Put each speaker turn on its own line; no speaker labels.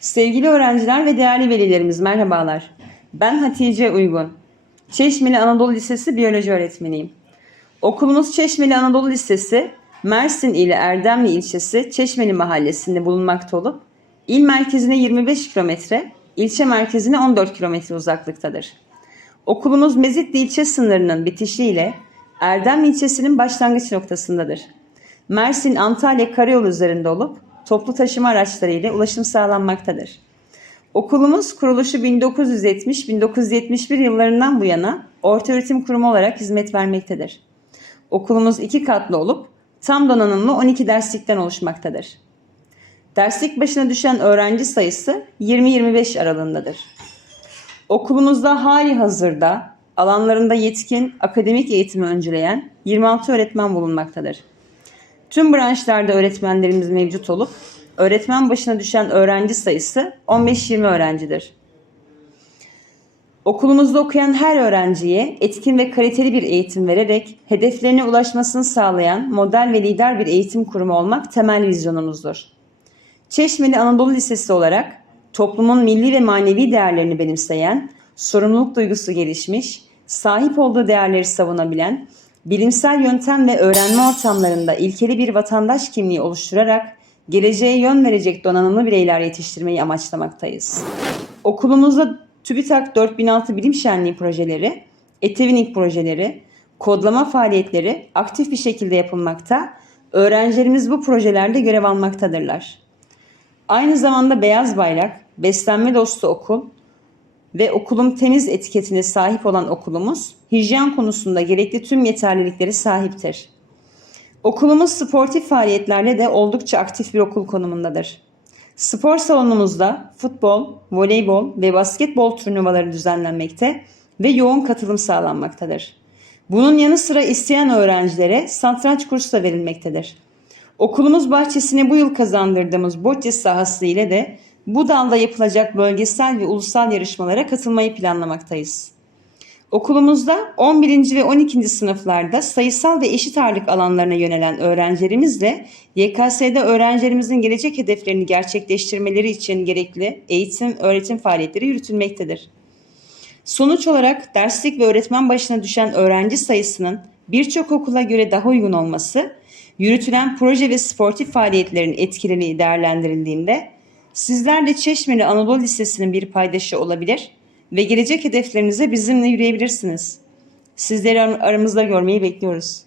Sevgili öğrenciler ve değerli velilerimiz merhabalar. Ben Hatice Uygun. Çeşmeli Anadolu Lisesi biyoloji öğretmeniyim. Okulumuz Çeşmeli Anadolu Lisesi, Mersin ili Erdemli ilçesi Çeşmeli mahallesinde bulunmakta olup, il merkezine 25 kilometre, ilçe merkezine 14 kilometre uzaklıktadır. Okulumuz Mezitli ilçe sınırının bitişiyle Erdemli ilçesinin başlangıç noktasındadır. Mersin Antalya karayolu üzerinde olup toplu taşıma araçları ile ulaşım sağlanmaktadır. Okulumuz kuruluşu 1970-1971 yıllarından bu yana ortaöğretim kurumu olarak hizmet vermektedir. Okulumuz iki katlı olup tam donanımlı 12 derslikten oluşmaktadır. Derslik başına düşen öğrenci sayısı 20-25 aralığındadır. Okulumuzda hali hazırda alanlarında yetkin akademik eğitimi önceleyen 26 öğretmen bulunmaktadır. Tüm branşlarda öğretmenlerimiz mevcut olup öğretmen başına düşen öğrenci sayısı 15-20 öğrencidir. Okulumuzda okuyan her öğrenciye etkin ve kaliteli bir eğitim vererek hedeflerine ulaşmasını sağlayan model ve lider bir eğitim kurumu olmak temel vizyonumuzdur. Çeşmeli Anadolu Lisesi olarak toplumun milli ve manevi değerlerini benimseyen, sorumluluk duygusu gelişmiş, sahip olduğu değerleri savunabilen, bilimsel yöntem ve öğrenme ortamlarında ilkeli bir vatandaş kimliği oluşturarak geleceğe yön verecek donanımlı bireyler yetiştirmeyi amaçlamaktayız. Okulumuzda TÜBİTAK 4006 bilim şenliği projeleri, ETEVİNİK projeleri, kodlama faaliyetleri aktif bir şekilde yapılmakta, öğrencilerimiz bu projelerde görev almaktadırlar. Aynı zamanda Beyaz Bayrak, Beslenme Dostu Okul ve Okulum Temiz etiketine sahip olan okulumuz, hijyen konusunda gerekli tüm yeterlilikleri sahiptir. Okulumuz sportif faaliyetlerle de oldukça aktif bir okul konumundadır. Spor salonumuzda futbol, voleybol ve basketbol turnuvaları düzenlenmekte ve yoğun katılım sağlanmaktadır. Bunun yanı sıra isteyen öğrencilere satranç kursu da verilmektedir. Okulumuz bahçesine bu yıl kazandırdığımız bocce sahası ile de bu dalda yapılacak bölgesel ve ulusal yarışmalara katılmayı planlamaktayız. Okulumuzda 11. ve 12. sınıflarda sayısal ve eşit ağırlık alanlarına yönelen öğrencilerimizle YKS'de öğrencilerimizin gelecek hedeflerini gerçekleştirmeleri için gerekli eğitim, öğretim faaliyetleri yürütülmektedir. Sonuç olarak derslik ve öğretmen başına düşen öğrenci sayısının birçok okula göre daha uygun olması, yürütülen proje ve sportif faaliyetlerin etkileri değerlendirildiğinde sizler de Çeşmeli Anadolu Lisesi'nin bir paydaşı olabilir ve gelecek hedeflerinize bizimle yürüyebilirsiniz. Sizleri ar- aramızda görmeyi bekliyoruz.